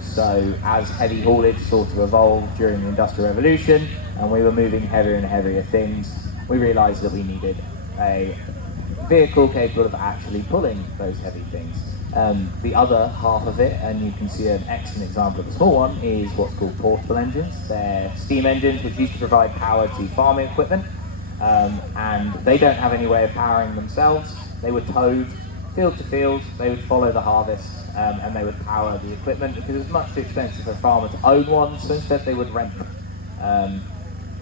So as heavy haulage sort of evolved during the Industrial Revolution, and we were moving heavier and heavier things, we realised that we needed a vehicle capable of actually pulling those heavy things. The other half of it, and you can see an excellent example of a small one, is what's called portable engines. They're steam engines which used to provide power to farming equipment, and they don't have any way of powering themselves. They were towed field to field, they would follow the harvest, and they would power the equipment because it was much too expensive for a farmer to own one, so instead they would rent them.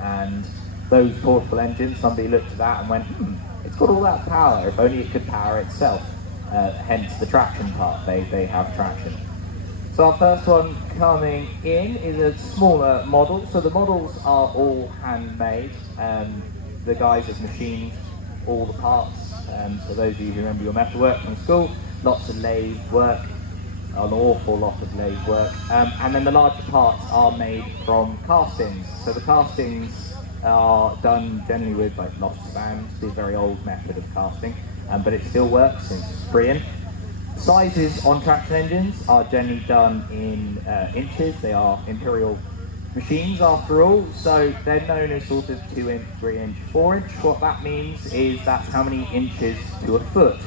And those portable engines, somebody looked at that and went, it's got all that power, if only it could power itself. Hence the traction part, they have traction. So our first one coming in is a smaller model. So the models are all handmade. The guys have machined all the parts. So those of you who remember your metalwork from school, lots of lathe work, an awful lot of lathe work. And then the larger parts are made from castings. So the castings are done generally with like loft spans, the very old method of casting, but it still works, it's brilliant. Sizes on traction engines are generally done in inches. They are imperial machines after all, so they're known as sort of 2 inch, 3 inch, 4 inch. What that means is that's how many inches to a foot.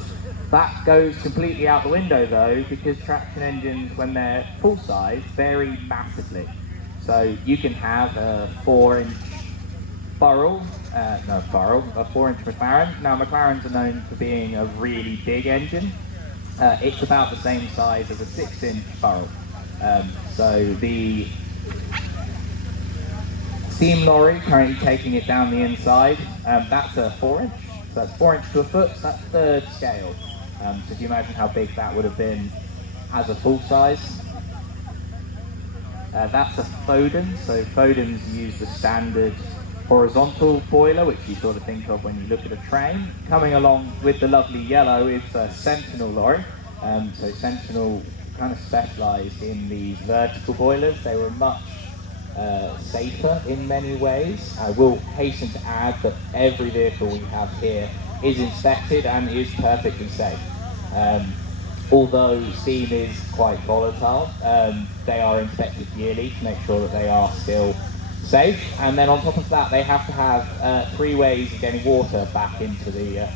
That goes completely out the window though, because traction engines, when they're full size, vary massively. So you can have a 4 inch a 4 inch McLaren. Now McLarens are known for being a really big engine. It's about the same size as a 6 inch Burrell. So the steam lorry currently taking it down the inside, that's a 4 inch. So that's 4 inch to a foot, so that's third scale. So if you imagine how big that would have been as a full size. That's a Foden. So Fodens use the standard horizontal boiler, which you sort of think of when you look at a train. Coming along with the lovely yellow is a Sentinel lorry. So Sentinel kind of specialised in these vertical boilers. They were much safer in many ways. I will hasten to add that every vehicle we have here is inspected and is perfectly safe. Although steam is quite volatile, they are inspected yearly to make sure that they are still safe, and then on top of that they have to have 3 ways of getting water back into the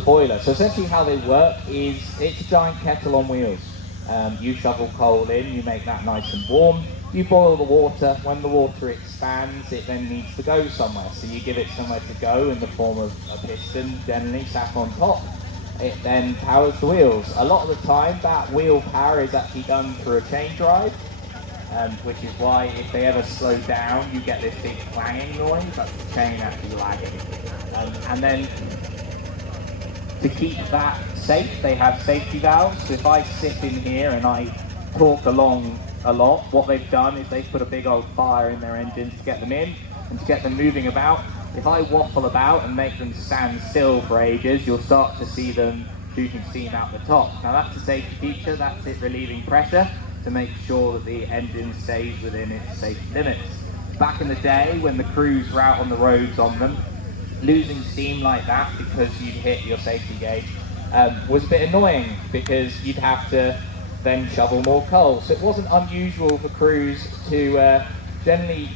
boiler. So essentially how they work is it's a giant kettle on wheels. You shovel coal in, you make that nice and warm, you boil the water. When the water expands, it then needs to go somewhere, so you give it somewhere to go in the form of a piston generally sat on top. It then powers the wheels. A lot of the time that wheel power is actually done through a chain drive, which is why if they ever slow down you get this big clanging noise. That's the chain actually lagging. And then to keep that safe they have safety valves. So if I sit in here and I talk along a lot, what they've done is they've put a big old fire in their engines to get them in and to get them moving about. If I waffle about and make them stand still for ages, you'll start to see them shooting steam out the top. Now that's a safety feature, that's it relieving pressure to make sure that the engine stays within its safety limits. Back in the day when the crews were out on the roads on them, losing steam like that because you'd hit your safety gauge was a bit annoying, because you'd have to then shovel more coal. So it wasn't unusual for crews to generally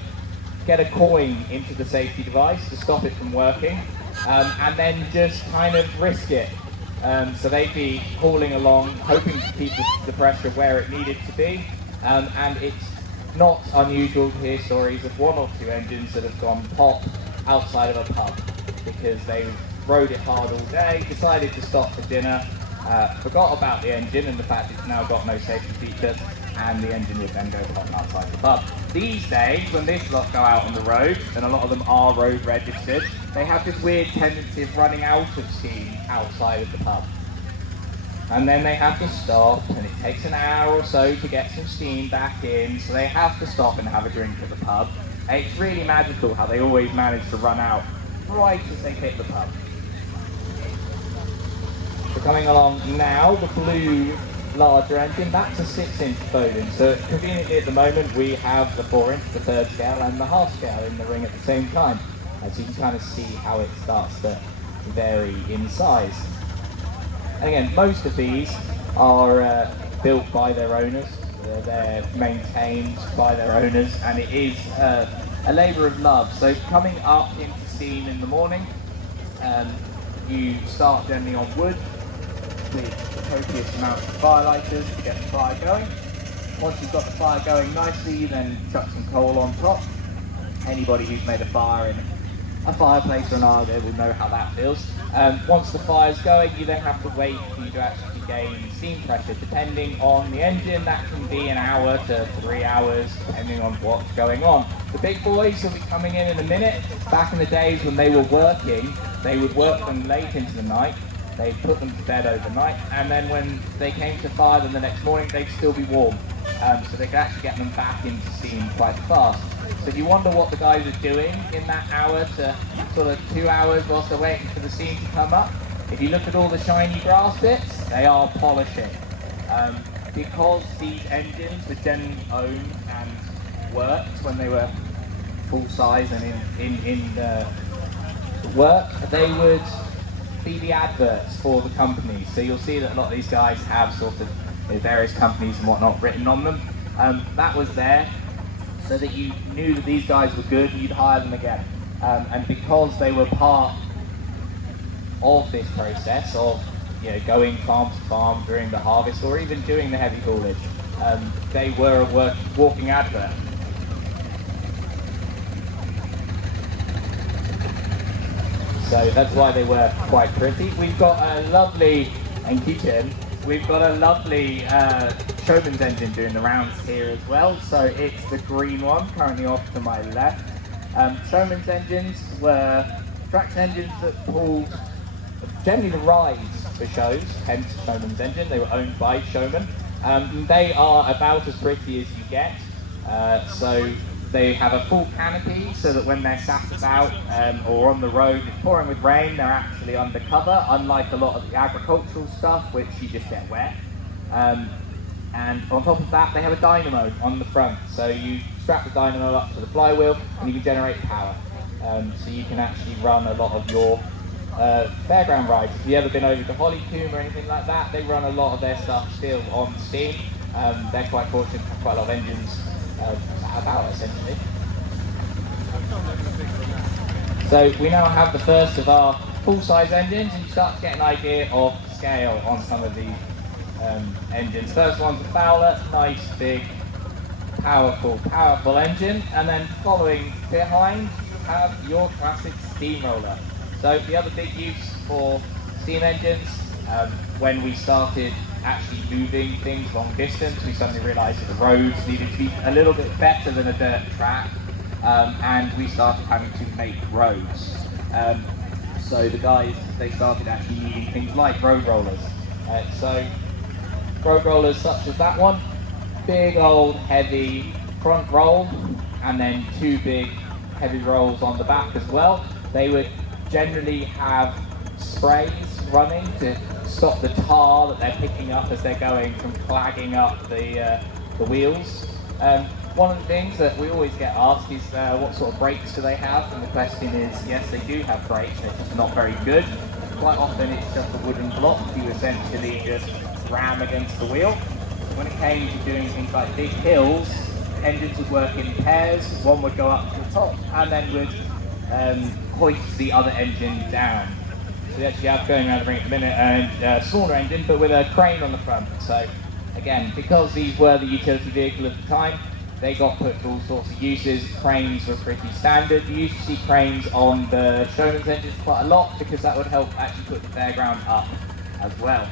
get a coin into the safety device to stop it from working, and then just kind of risk it. So they'd be hauling along, hoping to keep the pressure where it needed to be, and it's not unusual to hear stories of 1 or 2 engines that have gone pop outside of a pub because they rode it hard all day, decided to stop for dinner, forgot about the engine and the fact it's now got no safety features, and the engine would then go pop outside the pub. These days, when this lot go out on the road, and a lot of them are road registered, they have this weird tendency of running out of steam outside of the pub. And then they have to stop, and it takes an hour or so to get some steam back in, so they have to stop and have a drink at the pub. And it's really magical how they always manage to run out right as they hit the pub. So coming along now, the blue larger engine, that's a 6 inch Foden. So conveniently at the moment we have the 4 inch, the third scale, and the half scale in the ring at the same time. So you can kind of see how it starts to vary in size. And again, most of these are built by their owners, They're maintained by their owners, and it is a labour of love. So coming up into steam in the morning, you start generally on wood with copious amounts of firelighters to get the fire going. Once you've got the fire going nicely, you then chuck some coal on top. Anybody who's made a fire in a fireplace or an Argo will know how that feels. Once the fire's going, you then have to wait for you to actually gain steam pressure. Depending on the engine, that can be an hour to 3 hours, depending on what's going on. The big boys will be coming in a minute. Back in the days when they were working, they would work them late into the night. They'd put them to bed overnight, and then when they came to fire them the next morning, they'd still be warm. So they could actually get them back into steam quite fast. So you wonder what the guys are doing in that hour to sort of 2 hours whilst they're waiting for the steam to come up. If you look at all the shiny grass bits, they are polishing. Because these engines were generally owned and worked when they were full size and in work, they would be the adverts for the companies. So you'll see that a lot of these guys have sort of various companies and whatnot written on them. That was there so that you knew that these guys were good and you'd hire them again. And because they were part of this process of going farm to farm during the harvest or even doing the heavy haulage, they were a walking advert. So that's why they were quite pretty. We've got a lovely, and kitchen, we've got a lovely Showman's engine doing the rounds here as well. So it's the green one, currently off to my left. Showman's engines were traction engines that pulled generally the rides for shows, hence Showman's engine. They were owned by Showman. They are about as pretty as you get. So they have a full canopy so that when they're sat about or on the road, it's pouring with rain, they're actually under cover, unlike a lot of the agricultural stuff, which you just get wet. And on top of that, they have a dynamo on the front. So you strap the dynamo up to the flywheel and you can generate power. So you can actually run a lot of your fairground rides. If you've ever been over to Hollycombe or anything like that, they run a lot of their stuff still on steam. They're quite fortunate to have quite a lot of engines about, essentially. So we now have the first of our full-size engines, and you start to get an idea of scale on some of these engines. First one's a Fowler, nice, big, powerful engine, and then following behind you have your classic steamroller. So the other big use for steam engines, when we started actually moving things long distance, we suddenly realised that the roads needed to be a little bit better than a dirt track, and we started having to make roads. So the guys, they started actually needing things like road rollers. So road rollers such as that one, big old heavy front roll, and then two big heavy rolls on the back as well. They would generally have sprays running to stop the tar that they're picking up as they're going from clagging up the wheels. One of the things that we always get asked is what sort of brakes do they have, and the question is yes, they do have brakes, they're just not very good. Quite often it's just a wooden block you essentially just ram against the wheel. When it came to doing things like big hills, engines would work in pairs. One would go up to the top and then would hoist the other engine down. So we actually have, going around the ring at the minute, a smaller engine but with a crane on the front. So again, because these were the utility vehicle at the time, they got put to all sorts of uses. Cranes were pretty standard. You used to see cranes on the Showman's engines quite a lot because that would help actually put the fairground up as well.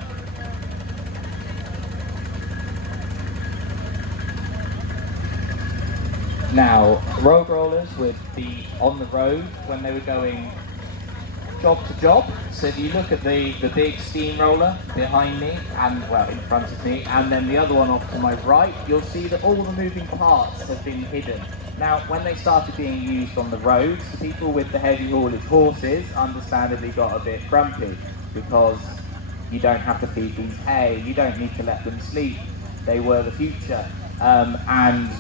Now, road rollers would be on the road when they were going job to job. So if you look at the big steamroller behind me, and well, in front of me, and then the other one off to my right, you'll see that all the moving parts have been hidden. Now, when they started being used on the roads, people with the heavy haulage horses understandably got a bit grumpy because you don't have to feed these hay, you don't need to let them sleep. They were the future. And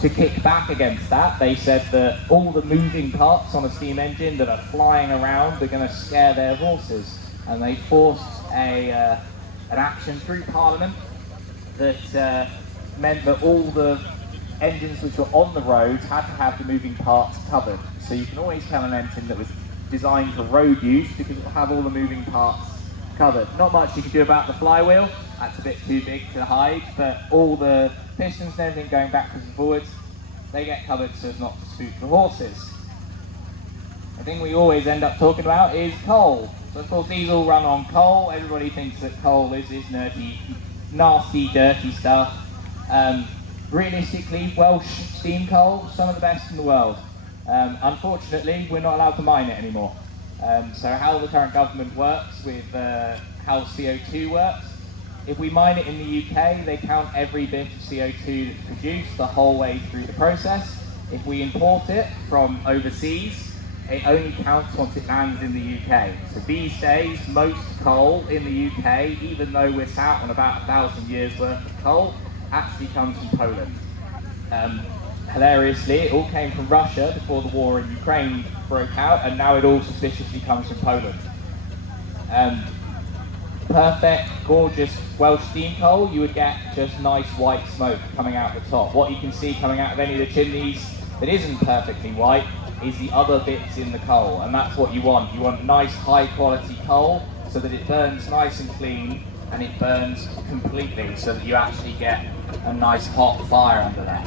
to kick back against that, they said that all the moving parts on a steam engine that are flying around are going to scare their horses, and they forced an action through Parliament that meant that all the engines which were on the roads had to have the moving parts covered. So you can always tell an engine that was designed for road use because it will have all the moving parts covered. Not much you can do about the flywheel, that's a bit too big to hide, but all the pistons and everything going backwards and forwards, they get covered so as not to spook the horses. The thing we always end up talking about is coal. So of course these all run on coal. Everybody thinks that coal is this nasty, dirty stuff. Realistically, Welsh steam coal, some of the best in the world. Unfortunately, we're not allowed to mine it anymore. So how the current government works with how CO2 works, if we mine it in the UK, they count every bit of CO2 that's produced the whole way through the process. If we import it from overseas, it only counts once it lands in the UK. So these days, most coal in the UK, even though we're sat on about 1,000 years worth of coal, actually comes from Poland. Hilariously, it all came from Russia before the war in Ukraine broke out, and now it all suspiciously comes from Poland. Perfect, gorgeous Welsh steam coal, you would get just nice white smoke coming out the top. What you can see coming out of any of the chimneys that isn't perfectly white is the other bits in the coal, and that's what you want. You want nice high quality coal so that it burns nice and clean and it burns completely so that you actually get a nice hot fire under there.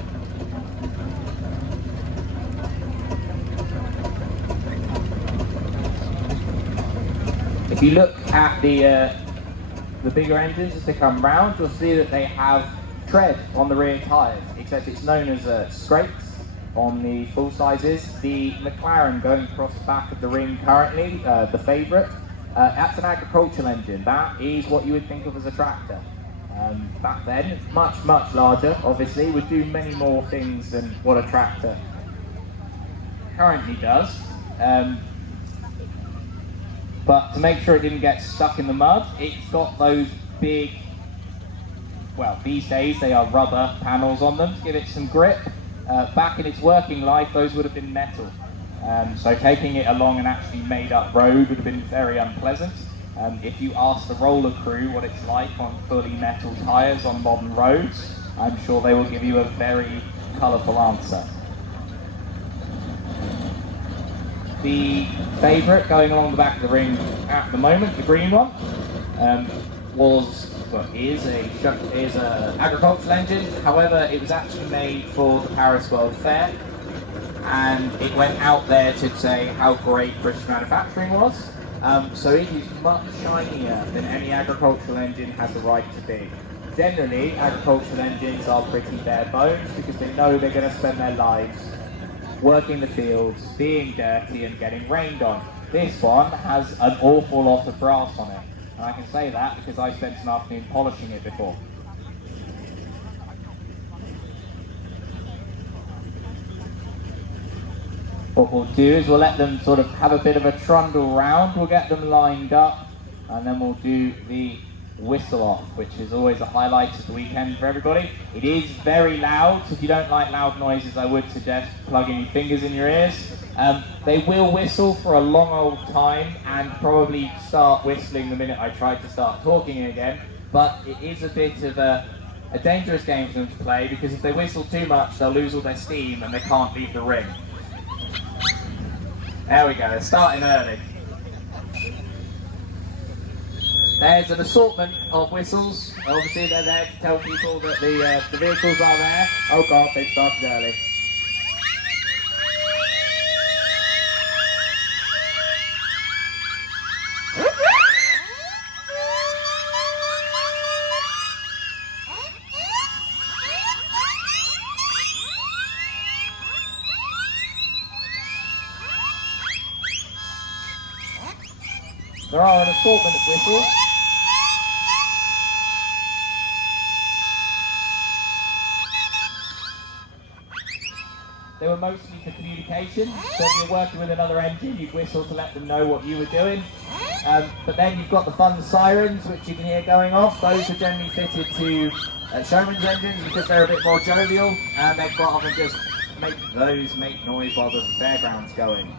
If you look at the bigger engines as they come round, you'll see that they have tread on the rear tyres, except it's known as scrapes on the full sizes. The McLaren going across the back of the ring currently, the favourite, that's an agricultural engine. That is what you would think of as a tractor. Back then, it's much, much larger, obviously, would do many more things than what a tractor currently does. But to make sure it didn't get stuck in the mud, it's got those big, well, these days they are rubber panels on them to give it some grip. Back in its working life, those would have been metal. So taking it along an actually made up road would have been very unpleasant. If you ask the roller crew what it's like on fully metal tyres on modern roads, I'm sure they will give you a very colourful answer. The favourite going along the back of the ring at the moment, the green one, is an agricultural engine. However, it was actually made for the Paris World Fair, and it went out there to say how great British manufacturing was. So it is much shinier than any agricultural engine has a right to be. Generally, agricultural engines are pretty bare bones because they know they're going to spend their lives working the fields, being dirty and getting rained on. This one has an awful lot of brass on it, and I can say that because I spent an afternoon polishing it before. What we'll do is we'll let them sort of have a bit of a trundle round, we'll get them lined up, and then we'll do the whistle off, which is always a highlight of the weekend for everybody. It is very loud, so if you don't like loud noises, I would suggest plugging your fingers in your ears. They will whistle for a long old time and probably start whistling the minute I try to start talking again, but it is a bit of a dangerous game for them to play because if they whistle too much, they'll lose all their steam and they can't leave the ring. There we go, they're starting early. There's an assortment of whistles. Obviously they're there to tell people that the vehicles are there. Oh God, they've started early. There are an assortment of whistles. They were mostly for communication, so if you're working with another engine, you'd whistle to let them know what you were doing. But then you've got the fun sirens, which you can hear going off. Those are generally fitted to showman's engines because they're a bit more jovial, and they'd quite often just make noise while the fairground's going.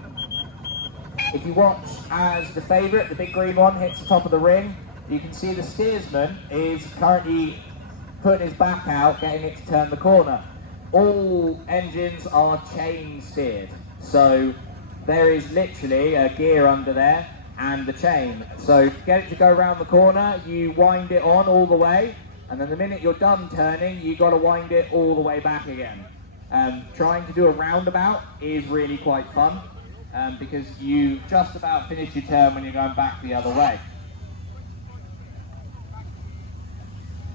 If you watch as the favourite, the big green one, hits the top of the ring, you can see the steersman is currently putting his back out, getting it to turn the corner. All engines are chain steered, so there is literally a gear under there and the chain. So to get it to go around the corner, you wind it on all the way, and then the minute you're done turning, you got to wind it all the way back again. Trying to do a roundabout is really quite fun, because you just about finish your turn when you're going back the other way.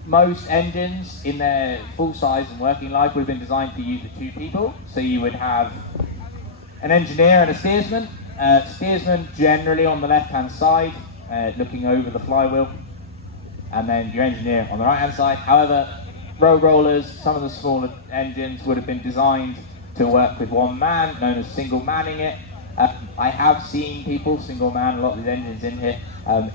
Most engines in their full size and working life would have been designed to use for 2 people. So you would have an engineer and a steersman. Steersman generally on the left hand side, looking over the flywheel, and then your engineer on the right hand side. However, road rollers, some of the smaller engines would have been designed to work with 1 man, known as single manning it. I have seen people single man a lot of these engines in here.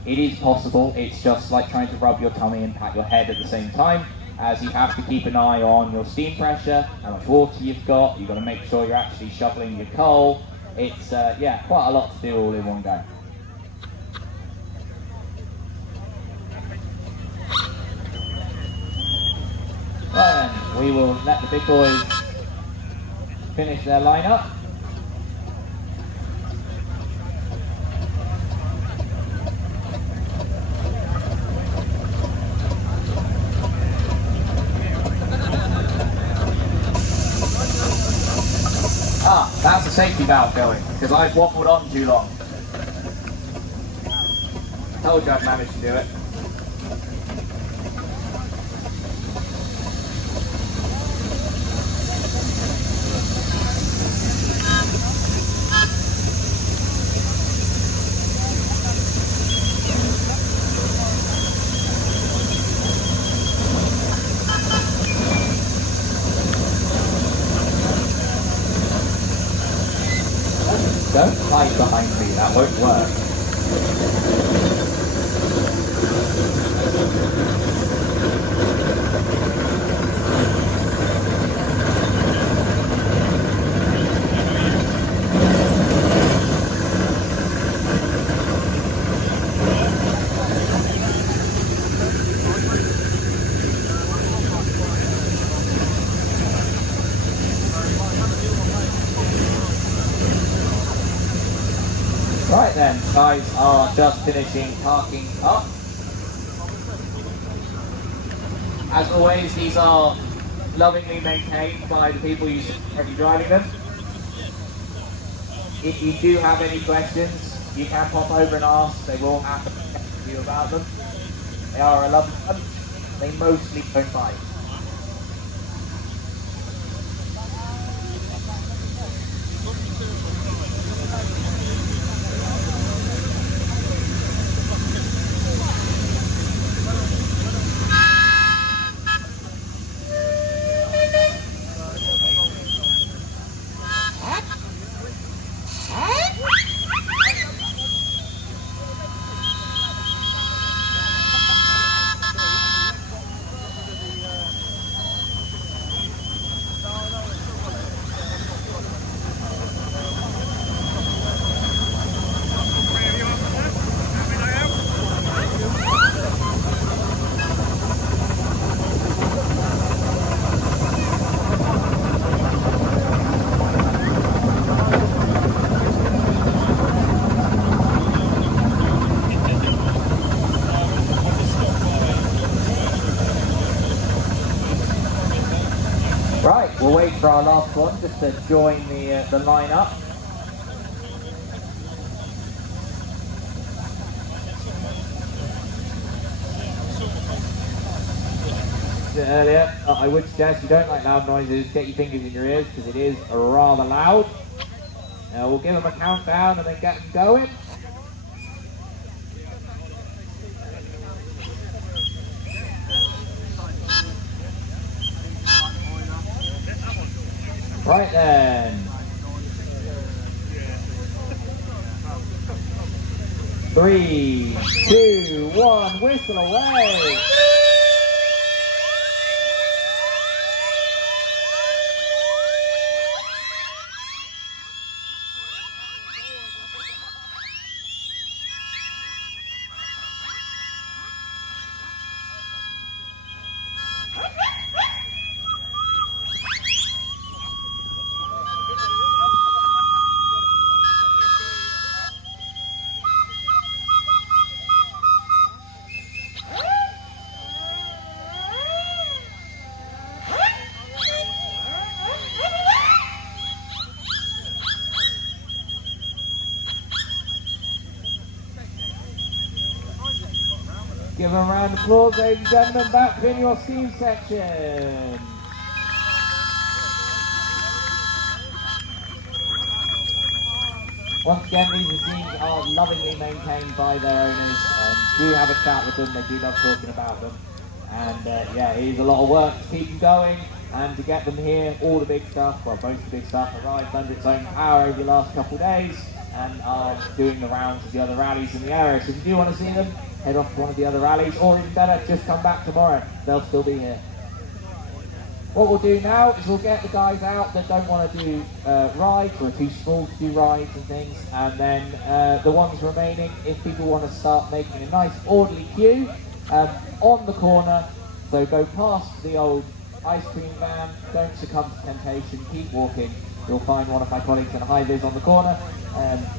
It is possible. It's just like trying to rub your tummy and pat your head at the same time, as you have to keep an eye on your steam pressure, how much water you've got. You've got to make sure you're actually shoveling your coal. It's yeah, quite a lot to do all in one go. Right then, we will let the big boys finish their lineup. That's the safety valve going, because I've waffled on too long. Told you I'd managed to do it. Don't hide behind me, that won't work. Right then, guys are just finishing parking up. As always, these are lovingly maintained by the people who are currently driving them. If you do have any questions, you can pop over and ask. They will have to talk to you about them. They are a lovely bunch. They mostly don't bite. Right, we'll wait for our last one just to join the line up. Earlier, I would suggest, if you don't like loud noises, get your fingers in your ears because it is rather loud. We'll give them a countdown and then get them going. Right then. 3, 2, 1, whistle away. Give them a round of applause, ladies and gentlemen, back in your steam section. Once again, these machines are lovingly maintained by their owners. Do have a chat with them, they do love talking about them. And yeah, it is a lot of work to keep them going and to get them here. All the big stuff, well, most of the big stuff arrived under its own power over the last couple of days and are doing the rounds of the other rallies in the area. So if you do want to see them, head off to one of the other rallies, or even better, just come back tomorrow. They'll still be here. What we'll do now is we'll get the guys out that don't want to do rides or are too small to do rides and things, and then the ones remaining, if people want to start making a nice orderly queue on the corner, so go past the old ice cream van, don't succumb to temptation, keep walking. You'll find one of my colleagues in a high vis on the corner,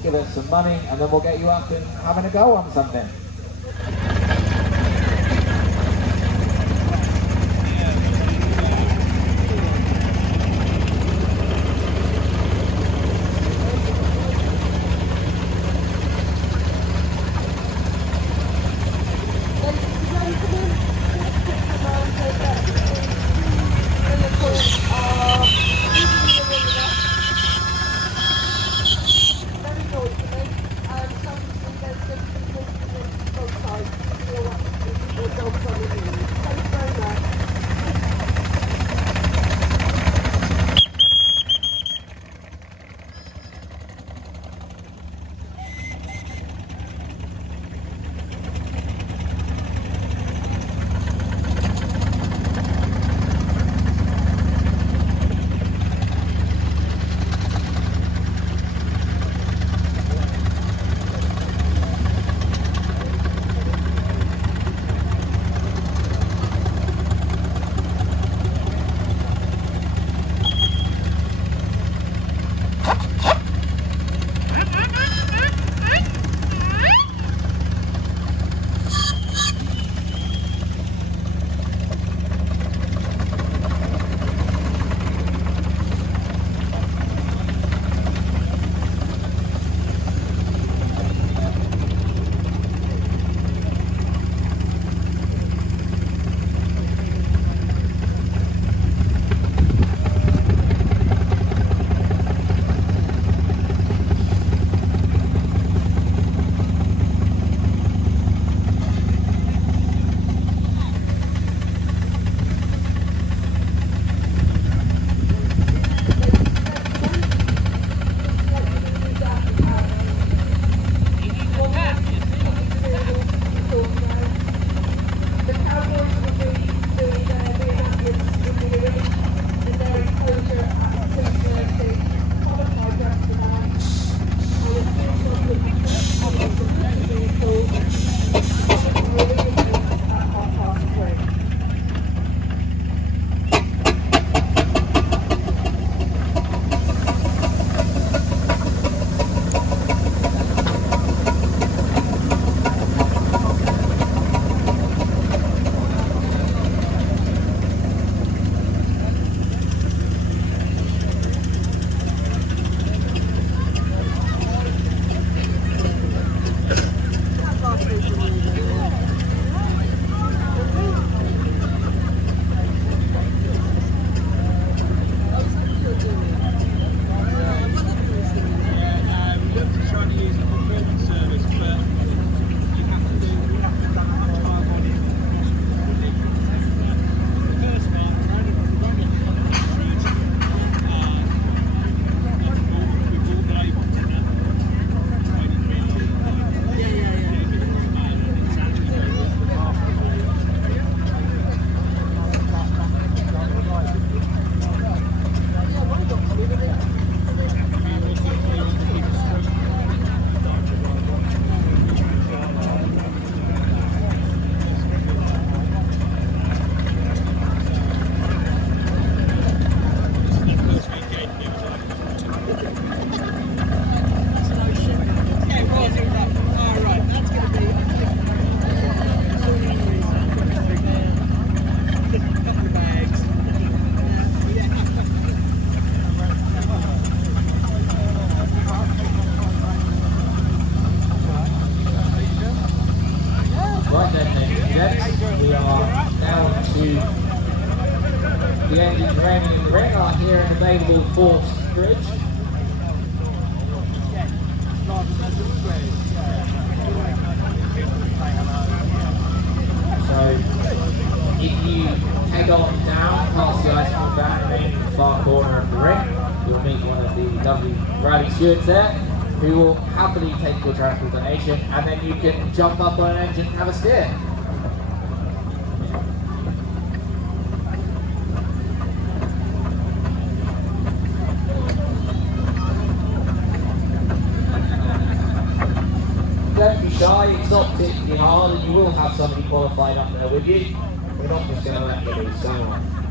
give us some money, and then we'll get you up and having a go on something. gents. We are down to the engines remaining in the ring are here and available for steerage. So if you head on down past the ice cream van remaining in the far corner of the ring, you'll meet one of the lovely rally stewards there who will happily take your transport donation, and then you can jump up on an engine and have a steer. Don't be shy, it's not particularly hard, and you will have somebody qualified up there with you. We're not just going to let you do so on.